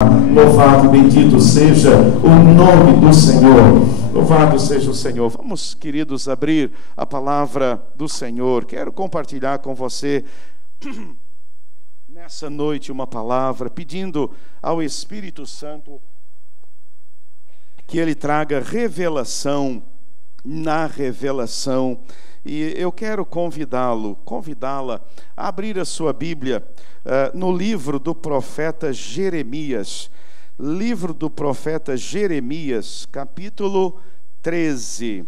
Louvado e bendito seja o nome do Senhor. Louvado seja o Senhor. Vamos, queridos, abrir a palavra do Senhor. Quero compartilhar com você nessa noite uma palavra, pedindo ao Espírito Santo que Ele traga revelação na revelação. E eu quero convidá-la a abrir a sua Bíblia no livro do profeta Jeremias. Livro do profeta Jeremias, capítulo 13.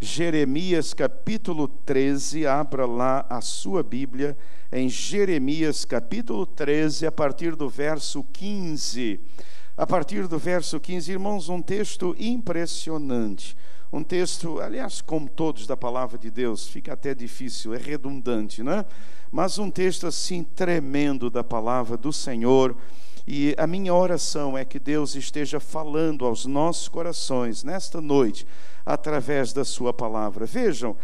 Jeremias, capítulo 13, abra lá a sua Bíblia em Jeremias, capítulo 13, a partir do verso 15. A partir do verso 15, irmãos, um texto impressionante. Um texto, aliás, como todos da palavra de Deus, fica até difícil, é redundante, né? Mas um texto assim tremendo da palavra do Senhor. E a minha oração é que Deus esteja falando aos nossos corações nesta noite, através da sua palavra. Vejam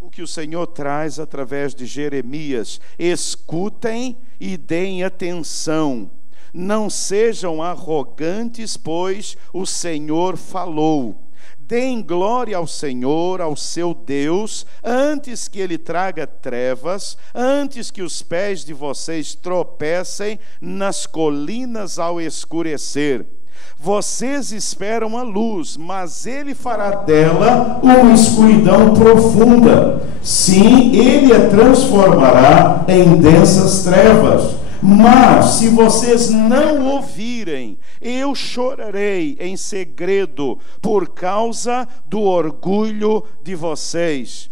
o que o Senhor traz através de Jeremias. Escutem e deem atenção. Não sejam arrogantes, pois o Senhor falou. Deem glória ao Senhor, ao seu Deus, antes que Ele traga trevas, antes que os pés de vocês tropecem nas colinas ao escurecer. Vocês esperam a luz, mas Ele fará dela uma escuridão profunda. Sim, Ele a transformará em densas trevas. Mas, se vocês não ouvirem, eu chorarei em segredo por causa do orgulho de vocês.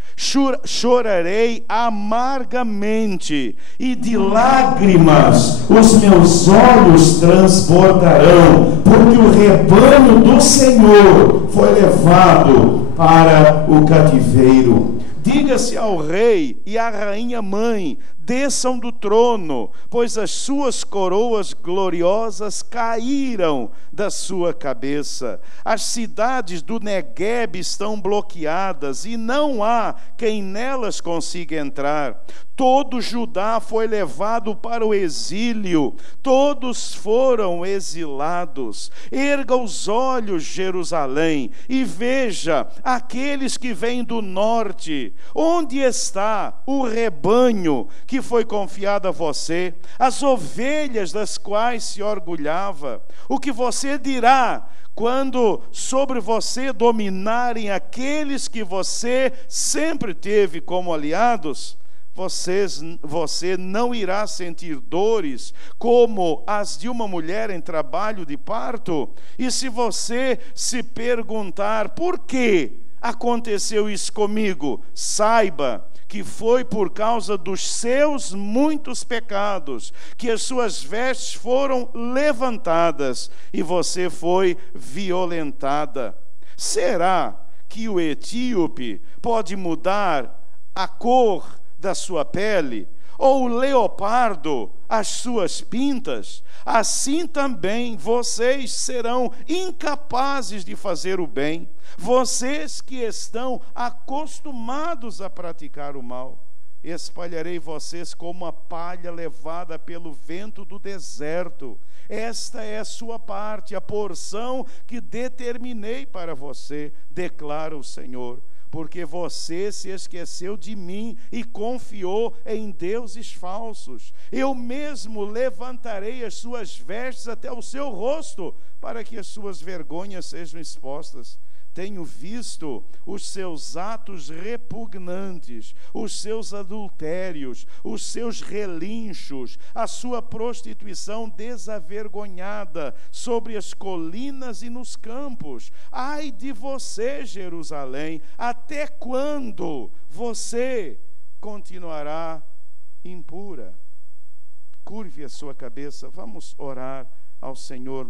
Chorarei amargamente e de lágrimas os meus olhos transbordarão, porque o rebanho do Senhor foi levado para o cativeiro. Diga-se ao rei e à rainha mãe: desçam do trono, pois as suas coroas gloriosas caíram da sua cabeça. As cidades do Negueb estão bloqueadas e não há quem nelas consiga entrar. Todo Judá foi levado para o exílio, todos foram exilados. Erga os olhos, Jerusalém, e veja aqueles que vêm do norte. Onde está o rebanho que foi confiado a você, as ovelhas das quais se orgulhava? O que você dirá quando sobre você dominarem aqueles que você sempre teve como aliados? Você não irá sentir dores como as de uma mulher em trabalho de parto? E se você se perguntar: por que aconteceu isso comigo? Saiba que foi por causa dos seus muitos pecados que as suas vestes foram levantadas e você foi violentada. Será que o etíope pode mudar a cor da sua pele, ou o leopardo as suas pintas? Assim também vocês serão incapazes de fazer o bem, vocês que estão acostumados a praticar o mal. Espalharei vocês como a palha levada pelo vento do deserto. Esta é a sua parte, a porção que determinei para você, declara o Senhor. Porque você se esqueceu de mim e confiou em deuses falsos. Eu mesmo levantarei as suas vestes até o seu rosto, para que as suas vergonhas sejam expostas. Tenho visto os seus atos repugnantes, os seus adultérios, os seus relinchos, a sua prostituição desavergonhada sobre as colinas e nos campos. Ai de você, Jerusalém, até quando você continuará impura? Curve a sua cabeça, vamos orar ao Senhor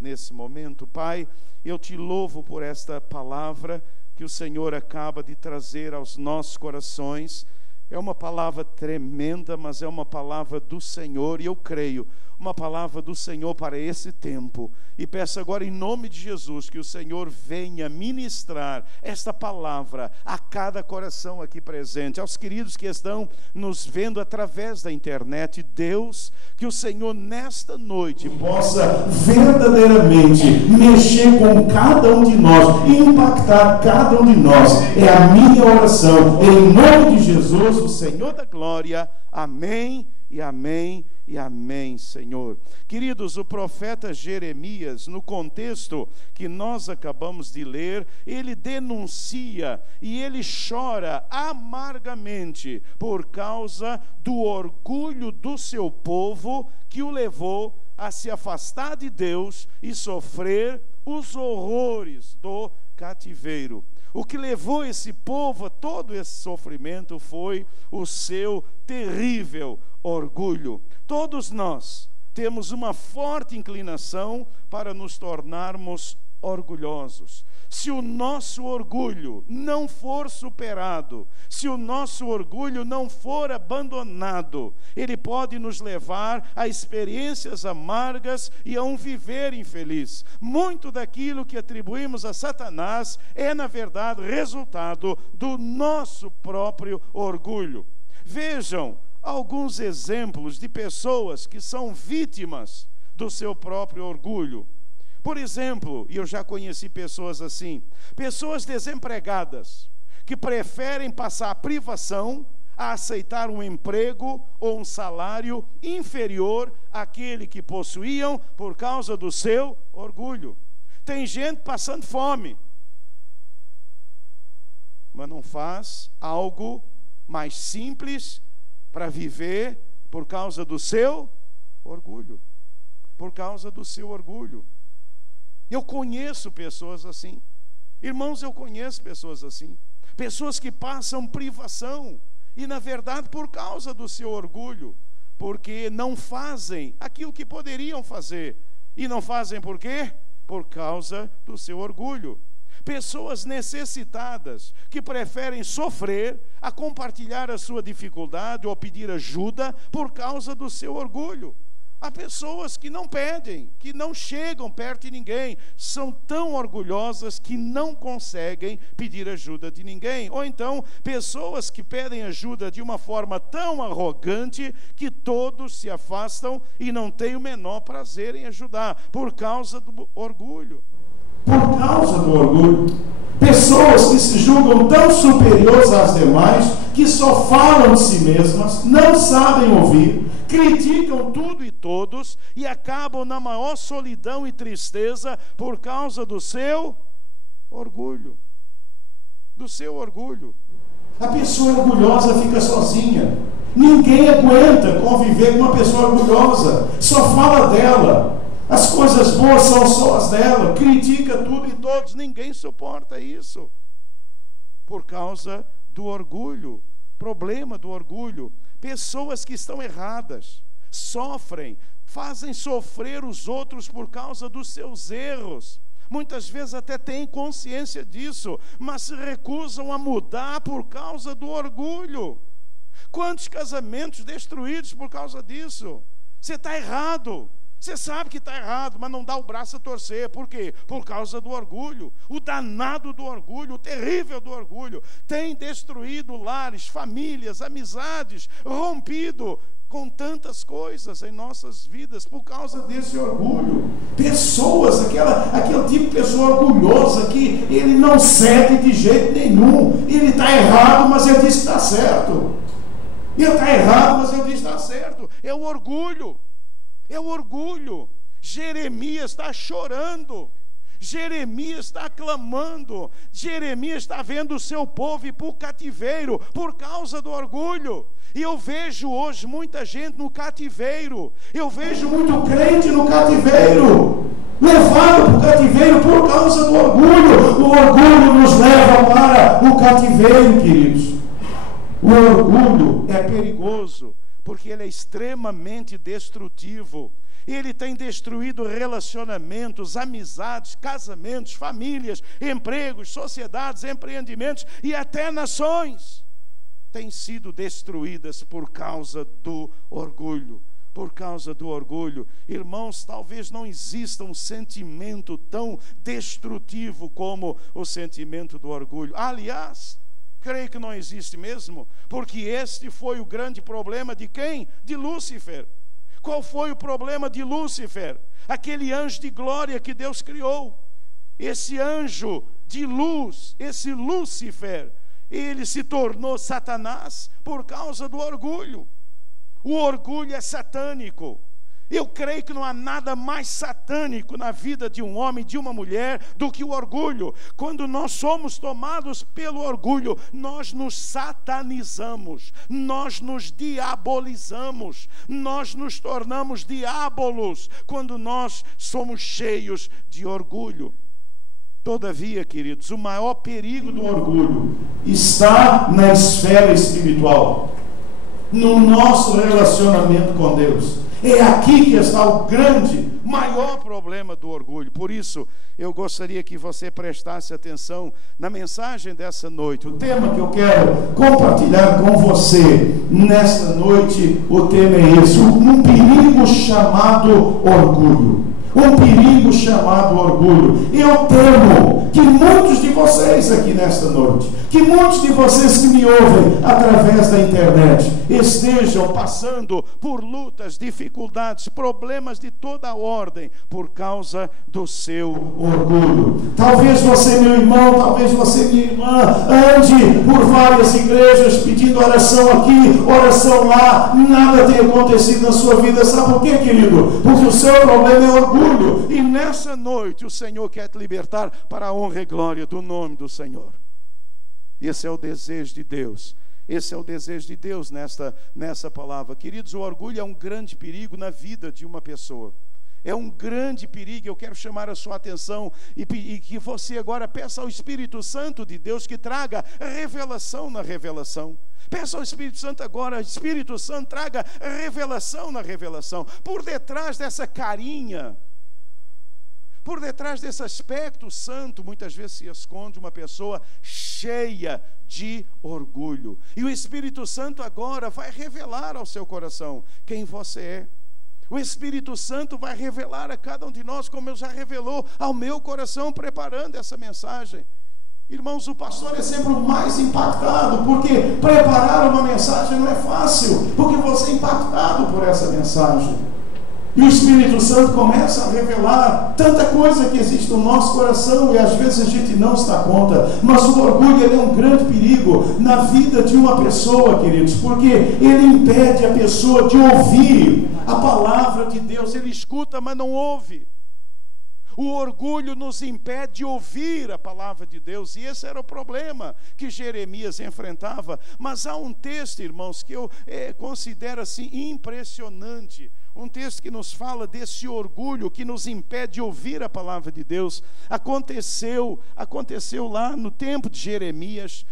nesse momento. Pai, eu te louvo por esta palavra que o Senhor acaba de trazer aos nossos corações. É uma palavra tremenda, mas é uma palavra do Senhor, e eu creio, uma palavra do Senhor para esse tempo. E peço agora em nome de Jesus que o Senhor venha ministrar esta palavra a cada coração aqui presente, aos queridos que estão nos vendo através da internet. Deus, que o Senhor nesta noite possa verdadeiramente mexer com cada um de nós, impactar cada um de nós. É a minha oração, em nome de Jesus, o Senhor da glória. Amém e amém e amém, Senhor. Queridos, o profeta Jeremias, no contexto que nós acabamos de ler, ele denuncia e ele chora amargamente por causa do orgulho do seu povo, que o levou a se afastar de Deus e sofrer os horrores do cativeiro. O que levou esse povo a todo esse sofrimento foi o seu terrível orgulho. Todos nós temos uma forte inclinação para nos tornarmos orgulhosos. Se o nosso orgulho não for superado, se o nosso orgulho não for abandonado, ele pode nos levar a experiências amargas e a um viver infeliz. Muito daquilo que atribuímos a Satanás é, na verdade, resultado do nosso próprio orgulho. Vejam alguns exemplos de pessoas que são vítimas do seu próprio orgulho. Por exemplo, e eu já conheci pessoas assim, pessoas desempregadas, que preferem passar a privação a aceitar um emprego ou um salário inferior àquele que possuíam por causa do seu orgulho. Tem gente passando fome, mas não faz algo mais simples para viver por causa do seu orgulho. Por causa do seu orgulho. Eu conheço pessoas assim. Irmãos, eu conheço pessoas assim. Pessoas que passam privação e, na verdade, por causa do seu orgulho, porque não fazem aquilo que poderiam fazer. E não fazem por quê? Por causa do seu orgulho. Pessoas necessitadas que preferem sofrer a compartilhar a sua dificuldade ou pedir ajuda por causa do seu orgulho. Há pessoas que não pedem, que não chegam perto de ninguém, são tão orgulhosas que não conseguem pedir ajuda de ninguém. Ou então, pessoas que pedem ajuda de uma forma tão arrogante que todos se afastam e não têm o menor prazer em ajudar, por causa do orgulho. Por causa do orgulho. Pessoas que se julgam tão superiores às demais, que só falam de si mesmas, não sabem ouvir, criticam tudo e todos e acabam na maior solidão e tristeza por causa do seu orgulho. Do seu orgulho. A pessoa orgulhosa fica sozinha. Ninguém aguenta conviver com uma pessoa orgulhosa. Só fala dela. As coisas boas são só as dela. Critica tudo e todos. Ninguém suporta isso. Por causa do orgulho. Problema do orgulho. Pessoas que estão erradas, sofrem, fazem sofrer os outros por causa dos seus erros. Muitas vezes até têm consciência disso, mas se recusam a mudar por causa do orgulho. Quantos casamentos destruídos por causa disso? Você está errado. Você sabe que está errado, mas não dá o braço a torcer. Por quê? Por causa do orgulho. O danado do orgulho, o terrível do orgulho, tem destruído lares, famílias, amizades, rompido com tantas coisas em nossas vidas por causa desse orgulho. Pessoas, aquele tipo de pessoa orgulhosa que ele não cede de jeito nenhum. Ele está errado, mas ele diz que está certo. Ele está errado, mas ele diz que está certo. É o orgulho. É o orgulho. Jeremias está chorando. Jeremias está clamando. Jeremias está vendo o seu povo ir para o cativeiro por causa do orgulho. E eu vejo hoje muita gente no cativeiro. Eu vejo muito crente no cativeiro, levado para o cativeiro por causa do orgulho. O orgulho nos leva para o cativeiro, queridos. O orgulho é perigoso, porque ele é extremamente destrutivo. Ele tem destruído relacionamentos, amizades, casamentos, famílias, empregos, sociedades, empreendimentos e até nações têm sido destruídas por causa do orgulho. por causa do orgulho. Irmãos, talvez não exista um sentimento tão destrutivo como o sentimento do orgulho. Aliás, creio que não existe mesmo, porque este foi o grande problema de quem? De Lúcifer. Qual foi o problema de Lúcifer? Aquele anjo de glória que Deus criou. Esse anjo de luz, esse Lúcifer, ele se tornou Satanás por causa do orgulho. O orgulho é satânico. Eu creio que não há nada mais satânico na vida de um homem, de uma mulher, do que o orgulho. Quando nós somos tomados pelo orgulho, nós nos satanizamos, nós nos diabolizamos, nós nos tornamos diabolos quando nós somos cheios de orgulho. Todavia, queridos, o maior perigo do orgulho está na esfera espiritual, no nosso relacionamento com Deus. É aqui que está o grande, maior problema do orgulho. Por isso, eu gostaria que você prestasse atenção na mensagem dessa noite. O tema que eu quero compartilhar com você nesta noite, o tema é esse: um perigo chamado orgulho. Um perigo chamado orgulho. Eu temo que muitos de vocês aqui nesta noite, que muitos de vocês que me ouvem através da internet, estejam passando por lutas, dificuldades, problemas de toda a ordem, por causa do seu orgulho. Talvez você, meu irmão, talvez você, minha irmã, ande por várias igrejas pedindo oração aqui, oração lá, nada tem acontecido na sua vida. Sabe por quê, querido? Porque o seu problema é orgulho. E nessa noite o Senhor quer te libertar para a honra e glória do nome do Senhor. Esse é o desejo de Deus. Esse é o desejo de Deus nessa palavra. Queridos, o orgulho é um grande perigo na vida de uma pessoa. É um grande perigo. Eu quero chamar a sua atenção e que você agora peça ao Espírito Santo de Deus que traga revelação na revelação. Peça ao Espírito Santo agora: Espírito Santo, traga revelação na revelação. Por detrás dessa carinha, por detrás desse aspecto santo, muitas vezes se esconde uma pessoa cheia de orgulho. E o Espírito Santo agora vai revelar ao seu coração quem você é. O Espírito Santo vai revelar a cada um de nós, como ele já revelou ao meu coração preparando essa mensagem. Irmãos, o pastor é sempre o mais impactado, porque preparar uma mensagem não é fácil, porque você é impactado por essa mensagem. E o Espírito Santo começa a revelar tanta coisa que existe no nosso coração e às vezes a gente não se dá conta. Mas o orgulho, ele é um grande perigo na vida de uma pessoa, queridos, porque ele impede a pessoa de ouvir a palavra de Deus. Ele escuta, mas não ouve. O orgulho nos impede de ouvir a palavra de Deus, e esse era o problema que Jeremias enfrentava. Mas há um texto, irmãos, que eu considero assim impressionante. Um texto que nos fala desse orgulho que nos impede de ouvir a palavra de Deus. Aconteceu lá no tempo de Jeremias,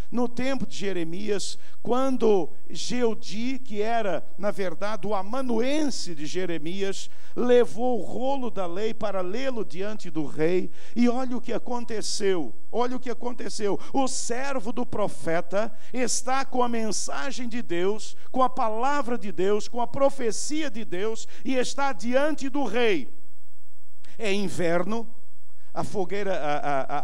quando Geudi, que era, na verdade, o amanuense de Jeremias, levou o rolo da lei para lê-lo diante do rei. E olha o que aconteceu. O servo do profeta está com a mensagem de Deus, com a palavra de Deus, com a profecia de Deus, e está diante do rei. É inverno, a fogueira,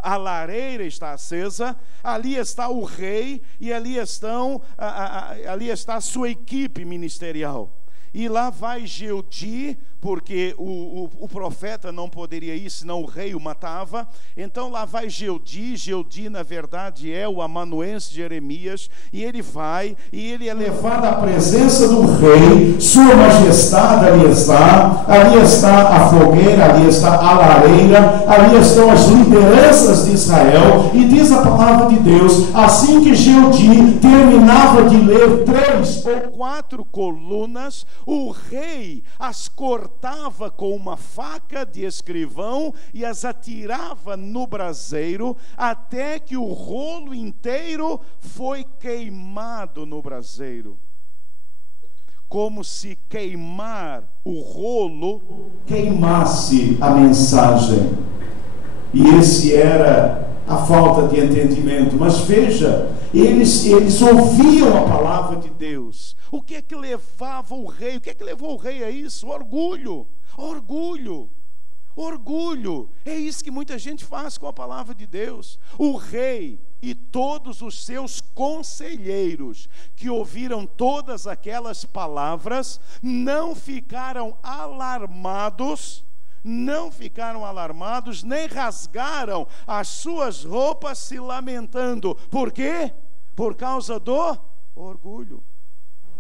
a lareira está acesa, ali está o rei e ali está a sua equipe ministerial. E lá vai Geudi, porque o profeta não poderia ir, senão o rei o matava. Então lá vai Geudi na verdade é o amanuense de Jeremias, e ele vai, e ele é levado à presença do rei. Sua majestade ali está a fogueira, ali está a lareira, ali estão as lideranças de Israel, e diz a palavra de Deus, assim que Geudi terminava de ler 3 ou 4 colunas, o rei as cortava com uma faca de escrivão e as atirava no braseiro, até que o rolo inteiro foi queimado no braseiro. Como se queimar o rolo queimasse a mensagem. E esse era a falta de entendimento. Mas veja, eles ouviam a palavra de Deus. O que é que levava o rei? O que é que levou o rei a isso? Orgulho. Orgulho. Orgulho. É isso que muita gente faz com a palavra de Deus. O rei e todos os seus conselheiros que ouviram todas aquelas palavras não ficaram alarmados, nem rasgaram as suas roupas se lamentando. Por quê? Por causa do orgulho.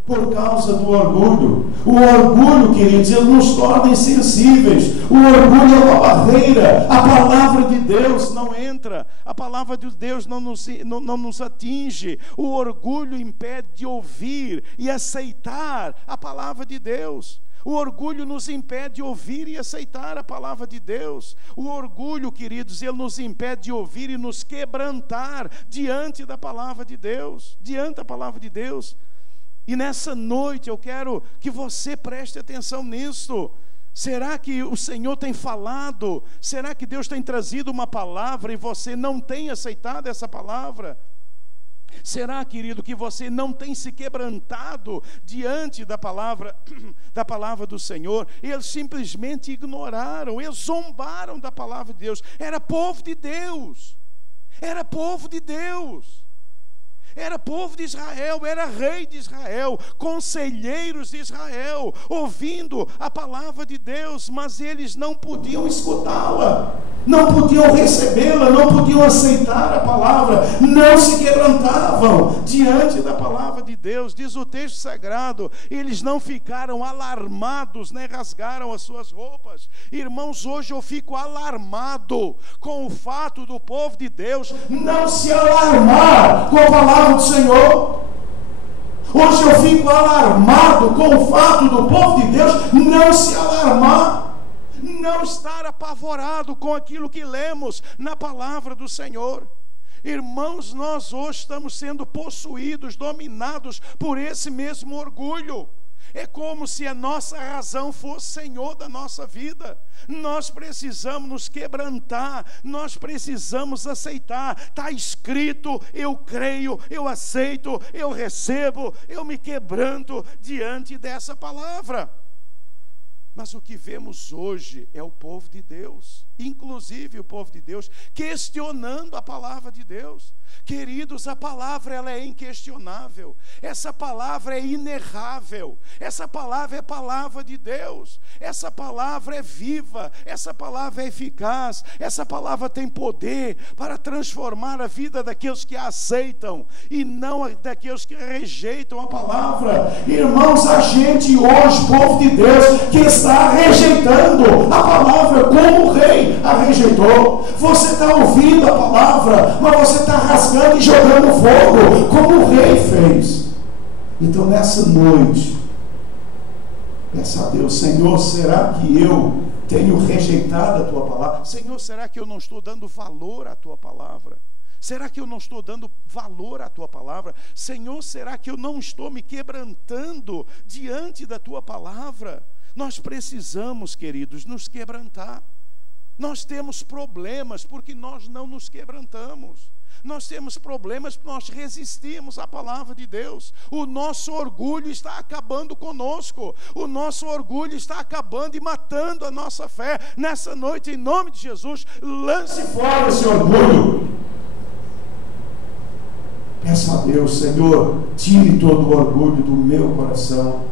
Por causa do orgulho. O orgulho, queridos, ele nos torna insensíveis. O orgulho é uma barreira. A palavra de Deus não entra. A palavra de Deus não nos atinge. O orgulho impede de ouvir e aceitar a palavra de Deus. O orgulho nos impede de ouvir e aceitar a palavra de Deus. O orgulho, queridos, ele nos impede de ouvir e nos quebrantar diante da palavra de Deus. Diante da palavra de Deus. E nessa noite eu quero que você preste atenção nisso. Será que o Senhor tem falado? Será que Deus tem trazido uma palavra e você não tem aceitado essa palavra? Será, querido, que você não tem se quebrantado diante da palavra do Senhor? Eles simplesmente ignoraram, eles zombaram da palavra de Deus. Era povo de Deus. Era povo de Deus. Era povo de Israel, era rei de Israel, conselheiros de Israel, ouvindo a palavra de Deus, mas eles não podiam escutá-la, não podiam recebê-la, não podiam aceitar a palavra, não se quebrantavam diante da palavra de Deus. Diz o texto sagrado, eles não ficaram alarmados, nem rasgaram as suas roupas. Irmãos, hoje eu fico alarmado com o fato do povo de Deus não se alarmar com a palavra do Senhor. Hoje eu fico alarmado com o fato do povo de Deus não se alarmar, não estar apavorado com aquilo que lemos na palavra do Senhor. Irmãos, nós hoje estamos sendo possuídos, dominados por esse mesmo orgulho. É como se a nossa razão fosse Senhor da nossa vida. Nós precisamos nos quebrantar, nós precisamos aceitar. Está escrito, eu creio, eu aceito, eu recebo, eu me quebranto diante dessa palavra. Mas o que vemos hoje é o povo de Deus, inclusive o povo de Deus, questionando a palavra de Deus. Queridos, a palavra ela é inquestionável, essa palavra é inerrável, essa palavra é a palavra de Deus, essa palavra é viva, essa palavra é eficaz, essa palavra tem poder para transformar a vida daqueles que a aceitam e não daqueles que rejeitam a palavra. Irmãos, a gente hoje, povo de Deus, que está rejeitando a palavra como o rei a rejeitou. Você está ouvindo a palavra, mas você está rasgando e jogando fogo, como o rei fez. Então nessa noite, peça a Deus: Senhor, será que eu tenho rejeitado a tua palavra? Senhor, será que eu não estou dando valor à tua palavra? Será que eu não estou dando valor à tua palavra? Senhor, será que eu não estou me quebrantando diante da tua palavra? Nós precisamos, queridos, nos quebrantar. Nós temos problemas porque nós não nos quebrantamos. Nós temos problemas porque nós resistimos à palavra de Deus. O nosso orgulho está acabando conosco. O nosso orgulho está acabando e matando a nossa fé. Nessa noite, em nome de Jesus, lance fora esse orgulho. Peça a Deus: Senhor, tire todo o orgulho do meu coração.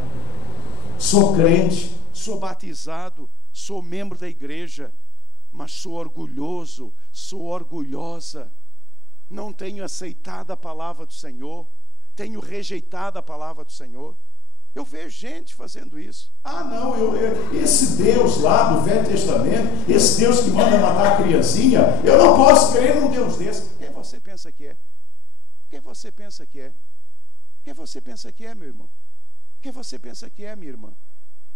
Sou crente, sou batizado, sou membro da igreja, mas sou orgulhoso, sou orgulhosa. Não tenho aceitado a palavra do Senhor, tenho rejeitado a palavra do Senhor. Eu vejo gente fazendo isso. Ah, não, esse Deus lá do Velho Testamento, esse Deus que manda matar a criancinha, eu não posso crer num Deus desse. Quem você pensa que é? Quem você pensa que é? Quem você pensa que é, meu irmão? Quem você pensa que é, minha irmã?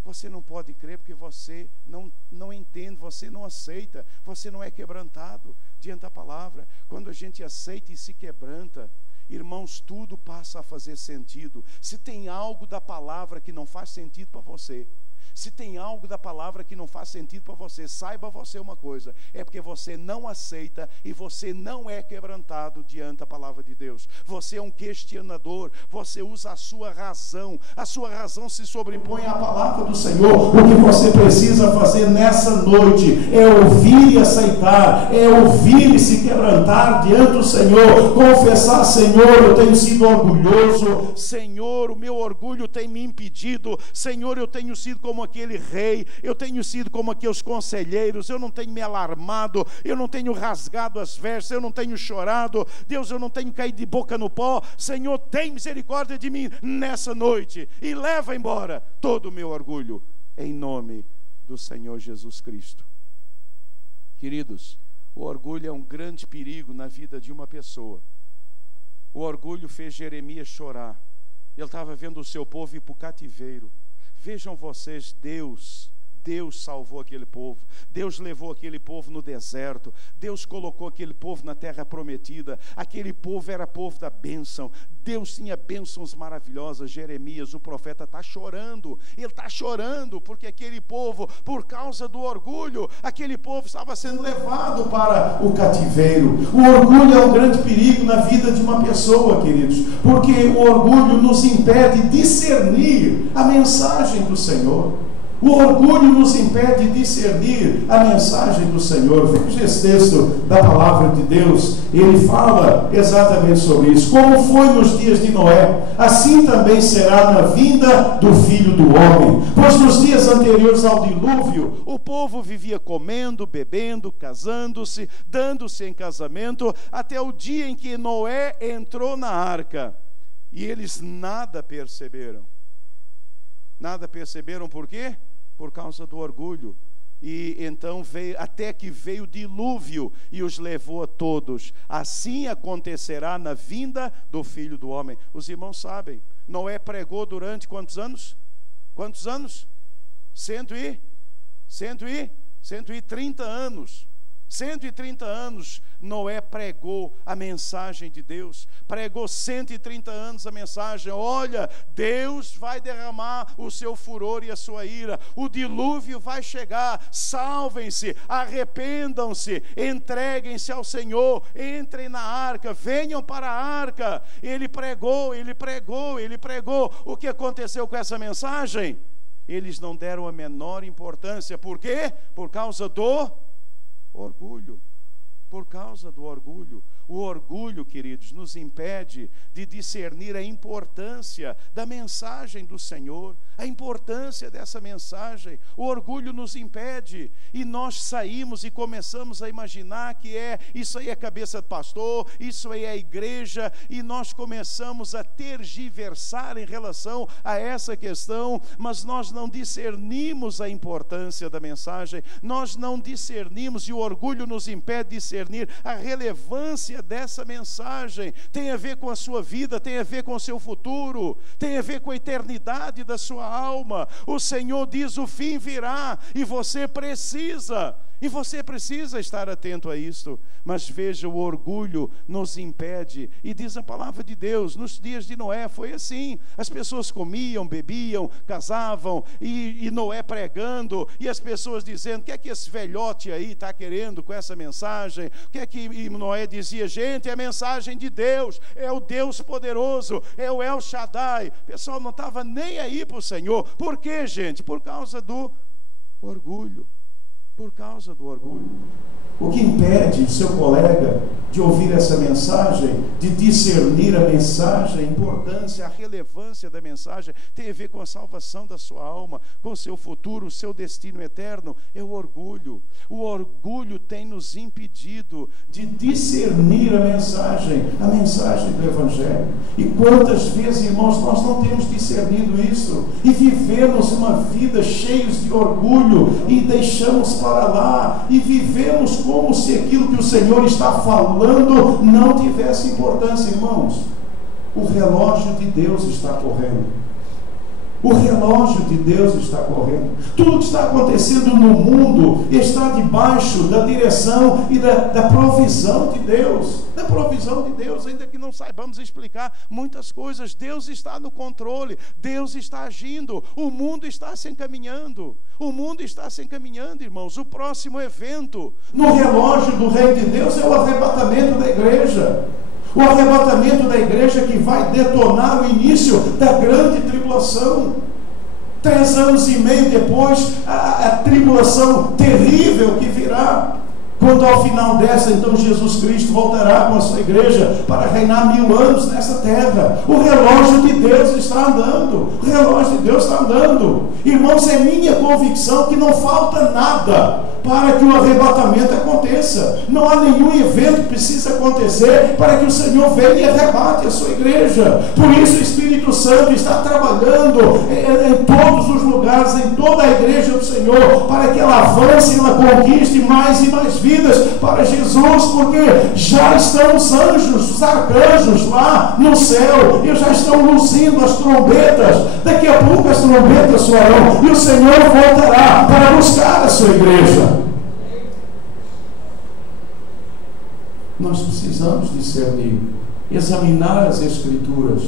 Você não pode crer porque você não entende, você não aceita, você não é quebrantado diante da palavra. Quando a gente aceita e se quebranta, irmãos, tudo passa a fazer sentido. Se tem algo da palavra que não faz sentido para você, Se tem algo da palavra que não faz sentido para você, saiba você uma coisa: é porque você não aceita e você não é quebrantado diante da palavra de Deus. Você é um questionador, você usa a sua razão se sobrepõe à palavra do Senhor. O que você precisa fazer nessa noite é ouvir e aceitar, é ouvir e se quebrantar diante do Senhor, confessar: Senhor, eu tenho sido orgulhoso, Senhor, o meu orgulho tem me impedido, Senhor, eu tenho sido como aquele rei, eu tenho sido como aqueles conselheiros, eu não tenho me alarmado, eu não tenho rasgado as vestes, eu não tenho chorado, Deus, eu não tenho caído de boca no pó. Senhor, tem misericórdia de mim nessa noite e leva embora todo o meu orgulho, em nome do Senhor Jesus Cristo. Queridos, o orgulho é um grande perigo na vida de uma pessoa. O orgulho fez Jeremias chorar. Ele estava vendo o seu povo ir para o cativeiro. Vejam vocês, Deus salvou aquele povo, Deus levou aquele povo no deserto, Deus colocou aquele povo na terra prometida, aquele povo era povo da bênção, Deus tinha bênçãos maravilhosas. Jeremias, o profeta, está chorando, ele está chorando porque aquele povo, por causa do orgulho, aquele povo estava sendo levado para o cativeiro. O orgulho é um grande perigo na vida de uma pessoa, queridos, porque o orgulho nos impede de discernir a mensagem do Senhor. O orgulho nos impede de discernir a mensagem do Senhor. Veja esse texto da palavra de Deus, ele fala exatamente sobre isso. Como foi nos dias de Noé, assim também será na vinda do Filho do Homem. Pois nos dias anteriores ao dilúvio, o povo vivia comendo, bebendo, casando-se, dando-se em casamento, até o dia em que Noé entrou na arca. E eles nada perceberam. Nada perceberam por quê? Por causa do orgulho. E então veio, até que veio o dilúvio e os levou a todos. Assim acontecerá na vinda do Filho do Homem. Os irmãos sabem, Noé pregou durante quantos anos? Quantos anos? 130 anos. 130 anos Noé pregou a mensagem de Deus, pregou 130 anos a mensagem: olha, Deus vai derramar o seu furor e a sua ira, o dilúvio vai chegar, salvem-se, arrependam-se, entreguem-se ao Senhor, entrem na arca, venham para a arca. Ele pregou. O que aconteceu com essa mensagem? Eles não deram a menor importância. Por quê? Por causa do orgulho. Por causa do orgulho. O orgulho, queridos, nos impede de discernir a importância da mensagem do Senhor, a importância dessa mensagem. O orgulho nos impede, e nós saímos e começamos a imaginar que isso aí é cabeça de pastor, isso aí é a igreja, e nós começamos a tergiversar em relação a essa questão, mas nós não discernimos a importância da mensagem, nós não discernimos, e o orgulho nos impede de discernir a relevância dessa mensagem. Tem a ver com a sua vida, tem a ver com o seu futuro, tem a ver com a eternidade da sua alma. O Senhor diz: o fim virá, e você precisa estar atento a isso. Mas veja, o orgulho nos impede, e diz a palavra de Deus, nos dias de Noé foi assim, as pessoas comiam, bebiam, casavam, e Noé pregando, e as pessoas dizendo: o que é que esse velhote aí está querendo com essa mensagem? O que é que Noé dizia? Gente, é a mensagem de Deus, é o Deus poderoso, é o El Shaddai. O pessoal não estava nem aí para o Senhor. Por quê, gente? Por causa do orgulho. Por causa do orgulho. O que impede o seu colega de ouvir essa mensagem, de discernir a mensagem, a importância, a relevância da mensagem, tem a ver com a salvação da sua alma, com o seu futuro, o seu destino eterno? É o orgulho. O orgulho tem nos impedido de discernir a mensagem do Evangelho. E quantas vezes, irmãos, nós não temos discernido isso, e vivemos uma vida cheios de orgulho, e deixamos para lá, e vivemos como se aquilo que o Senhor está falando não tivesse importância. Irmãos, o relógio de Deus está correndo. O relógio de Deus está correndo. Tudo que está acontecendo no mundo está debaixo da direção e da provisão de Deus. Da provisão de Deus, ainda que não saibamos explicar muitas coisas, Deus está no controle, Deus está agindo, o mundo está se encaminhando. O mundo está se encaminhando, irmãos. O próximo evento no relógio do Reino de Deus é o arrebatamento da igreja. O arrebatamento da igreja que vai detonar o início da grande tribulação. 3 anos e meio depois, a tribulação terrível que virá. Quando ao final dessa, então Jesus Cristo voltará com a sua igreja para reinar 1000 anos nessa terra. O relógio de Deus está andando. O relógio de Deus está andando. Irmãos, é minha convicção que não falta nada para que o arrebatamento aconteça. Não há nenhum evento que precisa acontecer para que o Senhor venha e arrebate a sua igreja. Por isso o Espírito Santo está trabalhando em todos os lugares, em toda a igreja do Senhor, para que ela avance e ela conquiste mais e mais vidas para Jesus, porque já estão os anjos, os arcanjos lá no céu, e já estão luzindo as trombetas. Daqui a pouco as trombetas soarão e o Senhor voltará para buscar a sua igreja. Nós precisamos discernir, examinar as Escrituras.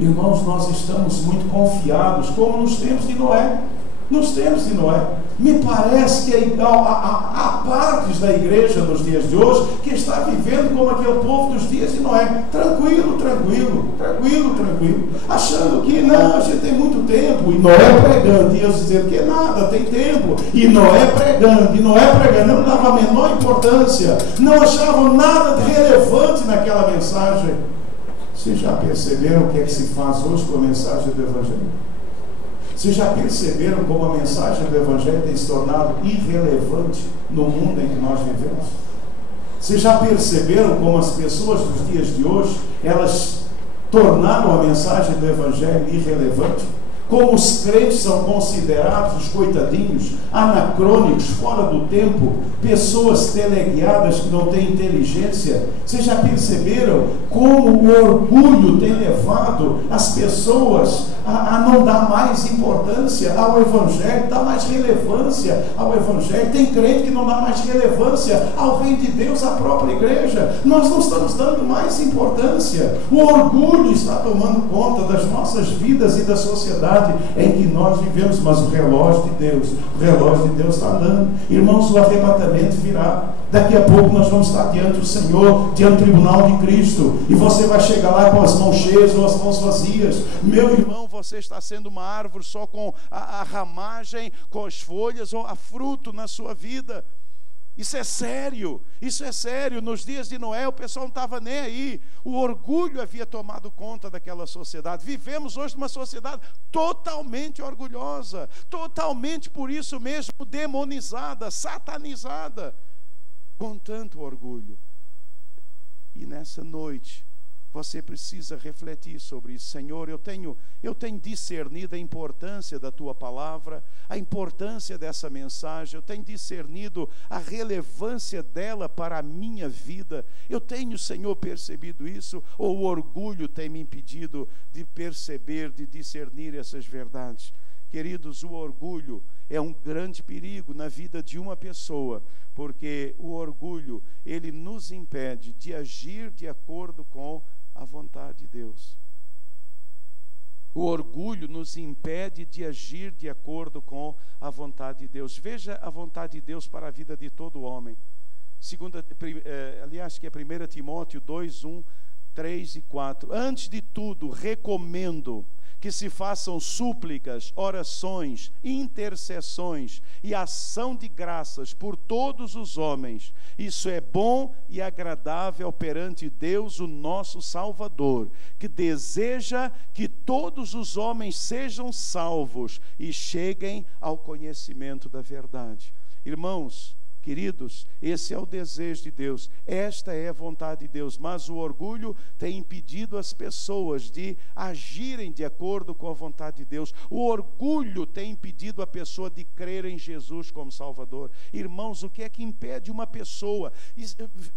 Irmãos, nós estamos muito confiados, como nos tempos de Noé. Nos tempos de Noé, me parece que há partes da igreja nos dias de hoje que está vivendo como aquele povo dos dias de Noé, tranquilo, achando que não, a gente tem muito tempo, e Noé pregando, e Deus dizendo que nada, tem tempo, e Noé pregando, não dava a menor importância, não achavam nada de relevante naquela mensagem. Vocês já perceberam o que é que se faz hoje com a mensagem do Evangelho? Vocês já perceberam como a mensagem do Evangelho tem se tornado irrelevante no mundo em que nós vivemos? Vocês já perceberam como as pessoas dos dias de hoje, elas tornaram a mensagem do Evangelho irrelevante? Como os crentes são considerados os coitadinhos, anacrônicos, fora do tempo, pessoas teleguiadas que não têm inteligência. Vocês já perceberam como o orgulho tem levado as pessoas a não dar mais importância ao Evangelho, dar mais relevância ao Evangelho? Tem crente que não dá mais relevância ao Reino de Deus, à própria igreja. Nós não estamos dando mais importância. O orgulho está tomando conta das nossas vidas e da sociedade em que nós vivemos, mas o relógio de Deus está andando. Irmãos, o arrebatamento virá. Daqui a pouco nós vamos estar diante do Senhor, diante do tribunal de Cristo, e você vai chegar lá com as mãos cheias ou as mãos vazias. Meu irmão, você está sendo uma árvore só com a ramagem, com as folhas, ou a fruto na sua vida. Isso é sério. Nos dias de Noé o pessoal não estava nem aí. O orgulho havia tomado conta daquela sociedade. Vivemos hoje numa sociedade totalmente orgulhosa, totalmente, por isso mesmo, demonizada, satanizada, com tanto orgulho. E nessa noite você precisa refletir sobre isso. Senhor, eu tenho discernido a importância da Tua palavra, a importância dessa mensagem, eu tenho discernido a relevância dela para a minha vida. Eu tenho, Senhor, percebido isso, ou o orgulho tem me impedido de perceber, de discernir essas verdades? Queridos, o orgulho é um grande perigo na vida de uma pessoa, porque o orgulho, ele nos impede de agir de acordo com a vontade de Deus. O orgulho nos impede de agir de acordo com a vontade de Deus. Veja a vontade de Deus para a vida de todo homem. Aliás, que é 1 Timóteo 2, 1, 3 e 4. Antes de tudo, recomendo que se façam súplicas, orações, intercessões e ação de graças por todos os homens. Isso é bom e agradável perante Deus, o nosso Salvador, que deseja que todos os homens sejam salvos e cheguem ao conhecimento da verdade. Irmãos, Queridos, esse é o desejo de Deus, esta é a vontade de Deus, mas o orgulho tem impedido as pessoas de agirem de acordo com a vontade de Deus. O orgulho tem impedido a pessoa de crer em Jesus como Salvador. Irmãos, o que é que impede uma pessoa?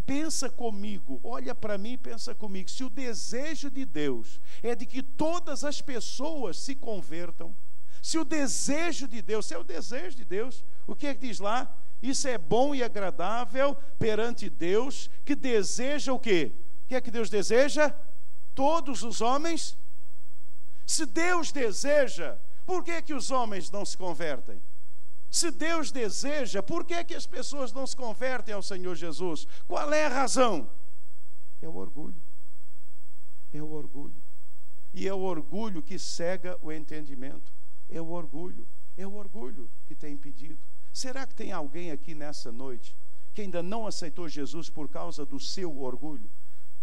Pensa comigo, olha para mim e pensa comigo, se o desejo de Deus é de que todas as pessoas se convertam, se o desejo de Deus, se é o desejo de Deus, o que é que diz lá? Isso é bom e agradável perante Deus, que deseja o quê? O que é que Deus deseja? Todos os homens. Se Deus deseja, por que que os homens não se convertem? Se Deus deseja, por que que as pessoas não se convertem ao Senhor Jesus? Qual é a razão? É o orgulho. É o orgulho. E é o orgulho que cega o entendimento. É o orgulho que tem impedido. Será que tem alguém aqui nessa noite que ainda não aceitou Jesus por causa do seu orgulho?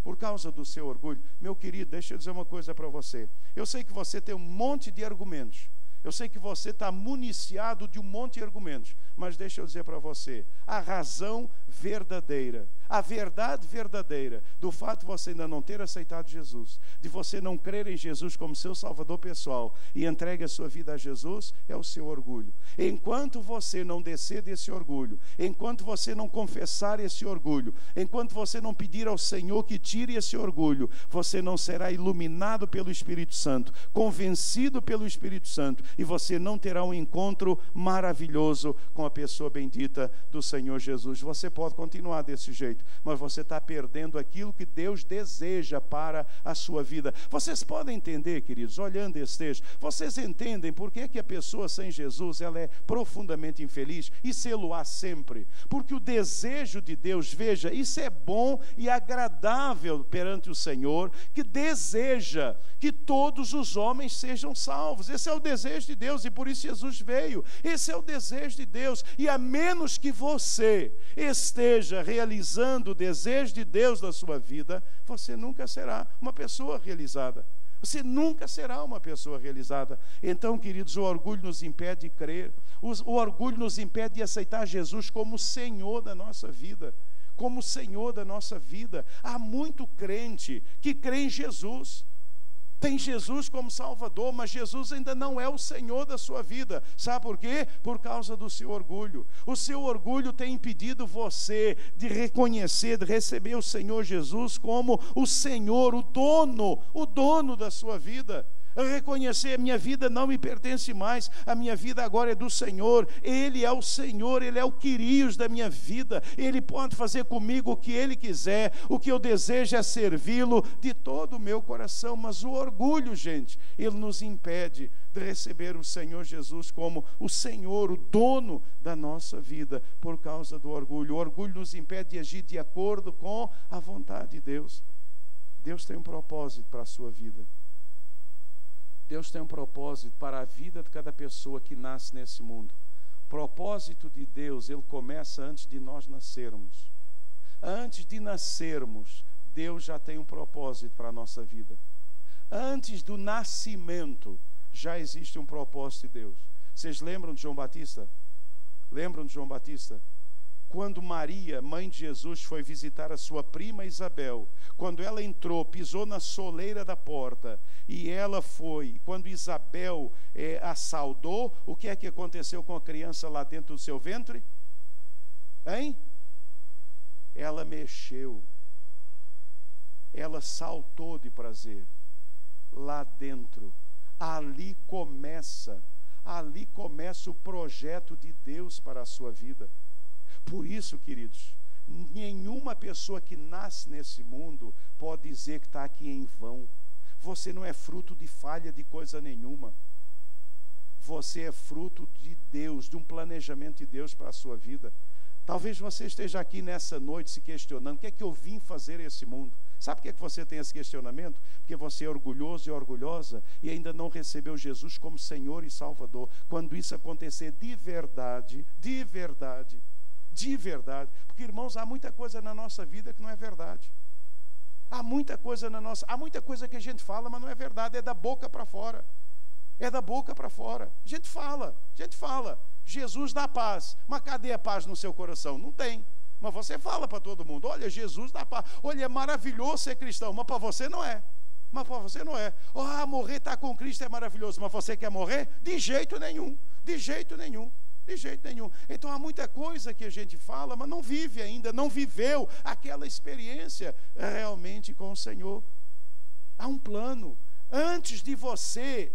Por causa do seu orgulho? Meu querido, deixa eu dizer uma coisa para você. Eu sei que você tem um monte de argumentos. Eu sei que você está municiado de um monte de argumentos. Mas deixa eu dizer para você, a razão verdadeira, a verdade verdadeira do fato de você ainda não ter aceitado Jesus, de você não crer em Jesus como seu Salvador pessoal e entregue a sua vida a Jesus, é o seu orgulho. Enquanto você não descer desse orgulho, enquanto você não confessar esse orgulho, enquanto você não pedir ao Senhor que tire esse orgulho, você não será iluminado pelo Espírito Santo, convencido pelo Espírito Santo, e você não terá um encontro maravilhoso com a pessoa bendita do Senhor Jesus. Você pode continuar desse jeito, mas você está perdendo aquilo que Deus deseja para a sua vida. Vocês podem entender, queridos, olhando esse texto, vocês entendem por que que a pessoa sem Jesus, ela é profundamente infeliz, e sê-lo-á sempre, porque o desejo de Deus, veja, isso é bom e agradável perante o Senhor, que deseja que todos os homens sejam salvos. Esse é o desejo de Deus, e por isso Jesus veio. Esse é o desejo de Deus, e a menos que você esteja realizando o desejo de Deus na sua vida, você nunca será uma pessoa realizada. Você nunca será uma pessoa realizada. Então, queridos, o orgulho nos impede de crer, o orgulho nos impede de aceitar Jesus como Senhor da nossa vida, como Senhor da nossa vida. Há muito crente que crê em Jesus, tem Jesus como Salvador, mas Jesus ainda não é o Senhor da sua vida. Sabe por quê? Por causa do seu orgulho. O seu orgulho tem impedido você de reconhecer, de receber o Senhor Jesus como o Senhor, o dono da sua vida. Reconhecer, a minha vida não me pertence mais, a minha vida agora é do Senhor, Ele é o Senhor, Ele é o Quirios da minha vida, Ele pode fazer comigo o que Ele quiser, o que eu desejo é servi-lo de todo o meu coração. Mas o orgulho, gente, ele nos impede de receber o Senhor Jesus como o Senhor, o dono da nossa vida, por causa do orgulho. O orgulho nos impede de agir de acordo com a vontade de Deus. Deus tem um propósito para a sua vida. Deus tem um propósito para a vida de cada pessoa que nasce nesse mundo. O propósito de Deus, ele começa antes de nós nascermos. Antes de nascermos, Deus já tem um propósito para a nossa vida. Antes do nascimento, já existe um propósito de Deus. Vocês lembram de João Batista? Lembram de João Batista? Quando Maria, mãe de Jesus, foi visitar a sua prima Isabel, quando ela entrou, pisou na soleira da porta, e ela foi, quando Isabel a saudou, o que é que aconteceu com a criança lá dentro do seu ventre? Hein? Ela mexeu, ela saltou de prazer, lá dentro, ali começa o projeto de Deus para a sua vida. Por isso, queridos, nenhuma pessoa que nasce nesse mundo pode dizer que está aqui em vão. Você não é fruto de falha de coisa nenhuma. Você é fruto de Deus, de um planejamento de Deus para a sua vida. Talvez você esteja aqui nessa noite se questionando: o que é que eu vim fazer nesse mundo? Sabe por que é que você tem esse questionamento? Porque você é orgulhoso e orgulhosa e ainda não recebeu Jesus como Senhor e Salvador. Quando isso acontecer de verdade, porque, irmãos, há muita coisa na nossa vida que não é verdade. Há muita coisa que a gente fala, mas não é verdade, é da boca para fora. É da boca para fora. A gente fala, Jesus dá paz. Mas cadê a paz no seu coração? Não tem. Mas você fala para todo mundo: olha, Jesus dá paz. Olha, é maravilhoso ser cristão. Mas para você não é. Mas para você não é. Morrer estar com Cristo é maravilhoso. Mas você quer morrer? De jeito nenhum. De jeito nenhum. De jeito nenhum. Então há muita coisa que a gente fala, mas não vive ainda, não viveu aquela experiência realmente com o Senhor. Há um plano. Antes de você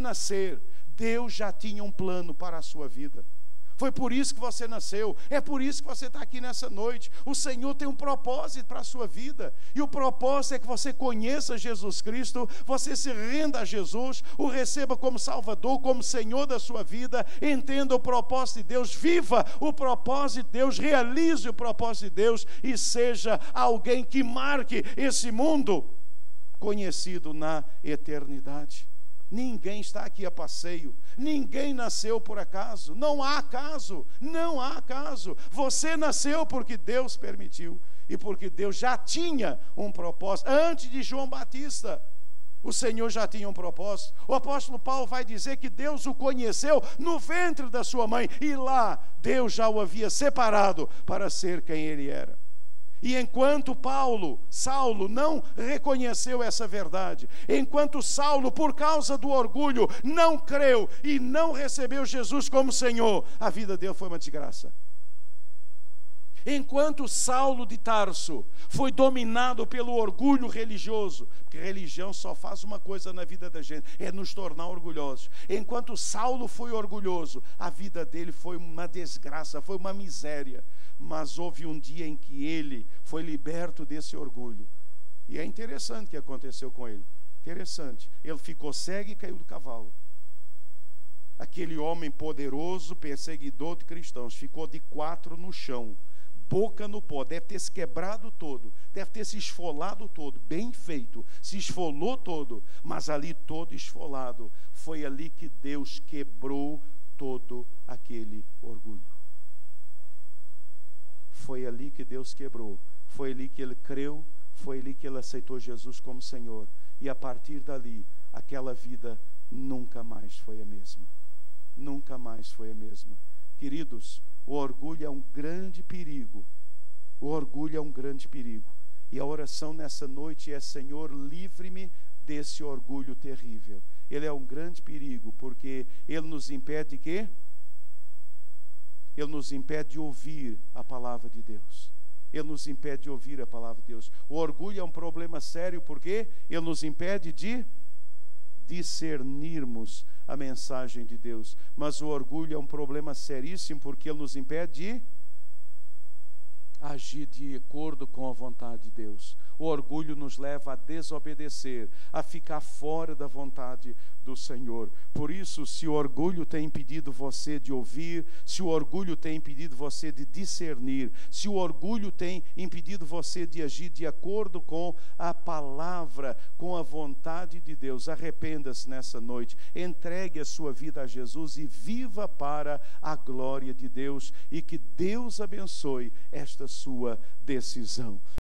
nascer, Deus já tinha um plano para a sua vida. Foi por isso que você nasceu, é por isso que você está aqui nessa noite. O Senhor tem um propósito para a sua vida, e o propósito é que você conheça Jesus Cristo, você se renda a Jesus, o receba como Salvador, como Senhor da sua vida, entenda o propósito de Deus, viva o propósito de Deus, realize o propósito de Deus, e seja alguém que marque esse mundo conhecido na eternidade. Ninguém está aqui a passeio, ninguém nasceu por acaso, não há acaso, não há acaso. Você nasceu porque Deus permitiu, e porque Deus já tinha um propósito. Antes de João Batista, o Senhor já tinha um propósito. O apóstolo Paulo vai dizer que Deus o conheceu no ventre da sua mãe, e lá Deus já o havia separado para ser quem ele era. E enquanto Saulo não reconheceu essa verdade, enquanto Saulo, por causa do orgulho, não creu e não recebeu Jesus como Senhor, a vida dele foi uma desgraça. Enquanto Saulo de Tarso foi dominado pelo orgulho religioso, porque religião só faz uma coisa na vida da gente, é nos tornar orgulhosos. Enquanto Saulo foi orgulhoso, a vida dele foi uma desgraça, foi uma miséria. Mas houve um dia em que ele foi liberto desse orgulho. E é interessante o que aconteceu com ele. Interessante. Ele ficou cego e caiu do cavalo. Aquele homem poderoso, perseguidor de cristãos, ficou de quatro no chão, boca no pó, deve ter se quebrado todo, deve ter se esfolado todo, bem feito, se esfolou todo, mas ali todo esfolado. Foi ali que Deus quebrou todo aquele orgulho. Foi ali que Deus quebrou, foi ali que ele creu, foi ali que ele aceitou Jesus como Senhor, e a partir dali, aquela vida nunca mais foi a mesma, nunca mais foi a mesma. Queridos, o orgulho é um grande perigo, o orgulho é um grande perigo, e a oração nessa noite é: Senhor, livre-me desse orgulho terrível. Ele é um grande perigo, porque ele nos impede de quê? Ele nos impede de ouvir a palavra de Deus. Ele nos impede de ouvir a palavra de Deus. O orgulho é um problema sério, porque ele nos impede de discernirmos a mensagem de Deus. Mas o orgulho é um problema seríssimo, porque ele nos impede de agir de acordo com a vontade de Deus. O orgulho nos leva a desobedecer, a ficar fora da vontade do Senhor. Por isso, se o orgulho tem impedido você de ouvir, se o orgulho tem impedido você de discernir, se o orgulho tem impedido você de agir de acordo com a palavra, com a vontade de Deus, arrependa-se nessa noite, entregue a sua vida a Jesus e viva para a glória de Deus, e que Deus abençoe esta sua decisão.